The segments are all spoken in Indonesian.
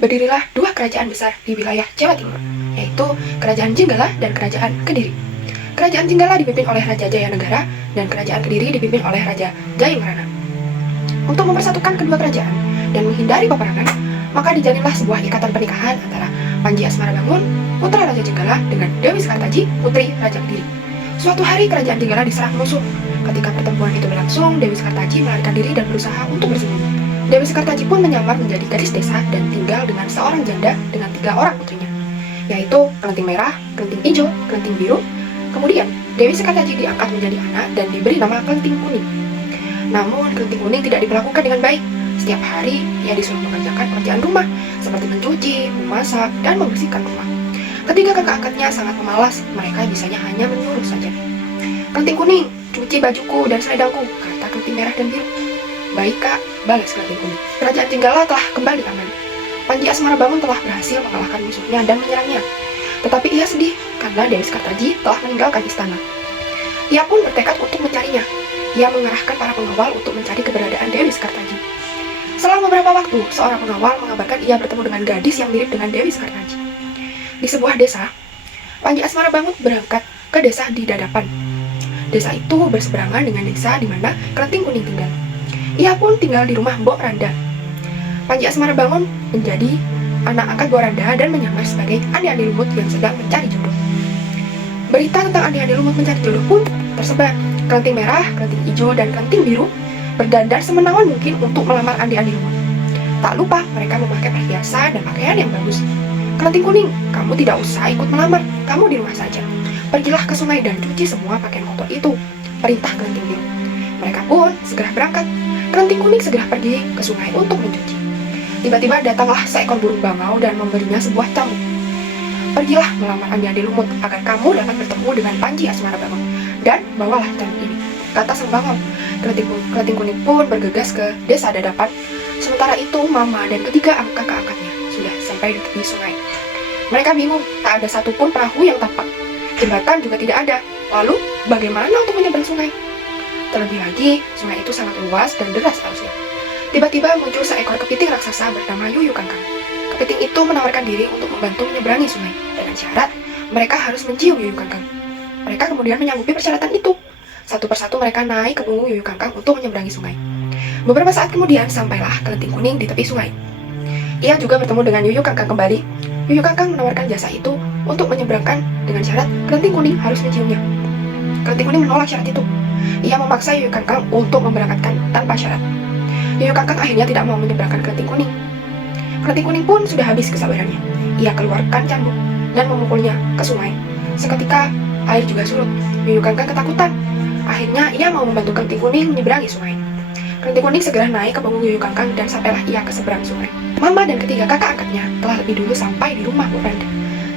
berdirilah dua kerajaan besar di wilayah Jawa Timur, yaitu Kerajaan Jenggala dan Kerajaan Kediri. Kerajaan Jenggala dipimpin oleh Raja Jayanegara dan Kerajaan Kediri dipimpin oleh Raja Jayenggrana. Untuk mempersatukan kedua kerajaan dan menghindari peperangan, maka dijalinlah sebuah ikatan pernikahan antara Panji Asmarabangun, putra Raja Jenggala, dengan Dewi Sekartaji, putri Raja Kediri. Suatu hari kerajaan Jenggala diserang musuh. Ketika pertempuran itu berlangsung, Dewi Sekartaji melarikan diri dan berusaha untuk bersembunyi. Dewi Sekartaji pun menyamar menjadi gadis desa dan tinggal dengan seorang janda dengan 3 orang putrinya, yaitu Kelenting Merah, Kelenting Hijau, Kelenting Biru. Kemudian, Dewi Sekartaji diangkat menjadi anak dan diberi nama Kelenting Kuning. Namun, Kelenting Kuning tidak diperlakukan dengan baik. Setiap hari, ia disuruh mengerjakan pekerjaan rumah, seperti mencuci, memasak, dan membersihkan rumah. Ketika kakak angkatnya sangat pemalas, mereka bisanya hanya menyuruh saja. Kelenting Kuning, cuci bajuku dan selendangku, kata Kelenting Merah dan Biru. Baik kak, balas Kelenting Kuning. Kerajaan Jenggala telah kembali aman. Panji Asmarabangun telah berhasil mengalahkan musuhnya dan menyerangnya. Tetapi ia sedih karena Dewi Sekartaji telah meninggalkan istana. Ia pun bertekad untuk mencarinya. Ia mengerahkan para pengawal untuk mencari keberadaan Dewi Sekartaji. Selang beberapa waktu, seorang pengawal mengabarkan ia bertemu dengan gadis yang mirip dengan Dewi Sekartaji. Di sebuah desa, Panji Asmarabangun berangkat ke desa di Dadapan. Desa itu berseberangan dengan desa di mana Kelenting Kuning tinggal. Ia pun tinggal di rumah Mbok Randa. Panji Asmarabangun menjadi anak angkat Mbok Randa dan menyamar sebagai Andi-Andi Lumut yang sedang mencari jodoh. Berita tentang Andi-Andi Lumut mencari jodoh pun tersebar. Kelenting Merah, Kelenting Hijau, dan Kelenting Biru berdandar semenawan mungkin untuk melamar Andi-Andi Lumut. Tak lupa mereka memakai perhiasan dan pakaian yang bagus. Kelenting Kuning, kamu tidak usah ikut melamar, kamu di rumah saja. Pergilah ke sungai dan cuci semua pakaian kotor itu, perintah Kelenting Biru. Mereka pun segera berangkat. Kelenting Kuning segera pergi ke sungai untuk mencuci. Tiba-tiba datanglah seekor burung bangau dan memberinya sebuah cambuk. Pergilah melamar Andi-Andi Lumut agar kamu dapat bertemu dengan Panji Asmarabangun, dan bawalah cambuk ini, kata sang bangau. Kelenting Kuning pun bergegas ke desa Dadapan. Sementara itu, Mama dan ketiga kakak angkatnya sudah sampai di tepi sungai. Mereka bingung, tak ada satupun perahu yang tampak. Jembatan juga tidak ada. Lalu, bagaimana untuk menyeberang sungai? Terlebih lagi, sungai itu sangat luas dan deras arusnya. Tiba-tiba muncul seekor kepiting raksasa bernama Yuyu Kangkang. Kepiting itu menawarkan diri untuk membantu menyeberangi sungai, dengan syarat mereka harus mencium Yuyu Kangkang. Mereka kemudian menyanggupi persyaratan itu. Satu persatu mereka naik ke punggung Yuyu Kangkang untuk menyeberangi sungai. Beberapa saat kemudian, sampailah Kelenting Kuning di tepi sungai. Ia juga bertemu dengan Yuyu Kangkang kembali. Yuyu Kangkang menawarkan jasa itu untuk menyeberangkan dengan syarat Kelenting Kuning harus menciumnya. Kelenting Kuning menolak syarat itu. Ia memaksa Yuyu Kangkang untuk memberangkatkan tanpa syarat. Yuyu Kangkang akhirnya tidak mau menyeberangkan Kelenting Kuning. Kelenting Kuning pun sudah habis kesabarannya. Ia keluarkan cambuk dan memukulnya ke sungai. Seketika air juga surut. Yuyu Kangkang ketakutan. Akhirnya ia mau membantu Kelenting Kuning menyeberangi sungai. Kelenting Kuning segera naik ke punggung Yuyu Kangkang dan sampailah ia ke seberang sungai. Mama dan ketiga kakak angkatnya telah lebih dulu sampai di rumah Mbok Randa.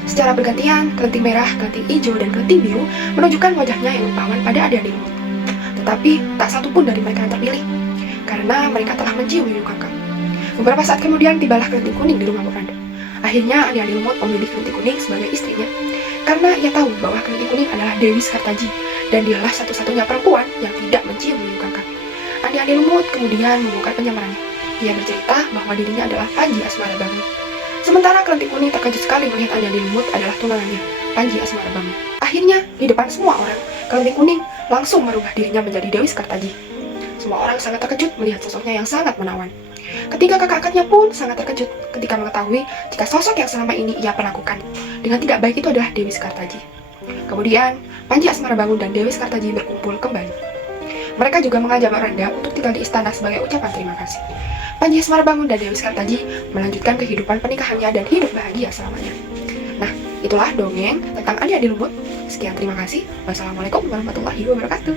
Secara bergantian, Kelenting Merah, Kelenting Hijau, dan Kelenting Biru menunjukkan wajahnya yang rupawan pada Andi-Andi Lumut. Tetapi tak satu pun dari mereka yang terpilih, karena mereka telah mencium Yuyu Kangkang. Beberapa saat kemudian tibalah Kelenting Kuning di rumah Mbok Randa. Akhirnya Andi-Andi Lumut memilih Kelenting Kuning sebagai istrinya, karena ia tahu bahwa Kelenting Kuning adalah Dewi Sekartaji, dan dialah satu-satunya perempuan yang tidak mencium Yuyu Kangkang. Andi-Andi Lumut kemudian membongkar penyamarannya. Ia bercerita bahwa dirinya adalah Panji Asmarabangun. Sementara Kelenting Kuning terkejut sekali melihat Andi-Andi Lumut adalah tunangannya, Panji Asmarabangun. Akhirnya, di depan semua orang, Kelenting Kuning langsung merubah dirinya menjadi Dewi Sekartaji. Semua orang sangat terkejut melihat sosoknya yang sangat menawan. Ketiga kakak angkatnya pun sangat terkejut ketika mengetahui jika sosok yang selama ini ia perlakukan dengan tidak baik itu adalah Dewi Sekartaji. Kemudian, Panji Asmarabangun dan Dewi Sekartaji berkumpul kembali. Mereka juga mengajak Mbok Randa untuk tinggal di istana sebagai ucapan terima kasih. Panji Asmarabangun dan Dewi Sekartaji melanjutkan kehidupan pernikahannya dan hidup bahagia selamanya. Nah, itulah dongeng tentang Andi-Andi Lumut. Sekian, terima kasih. Wassalamualaikum warahmatullahi wabarakatuh.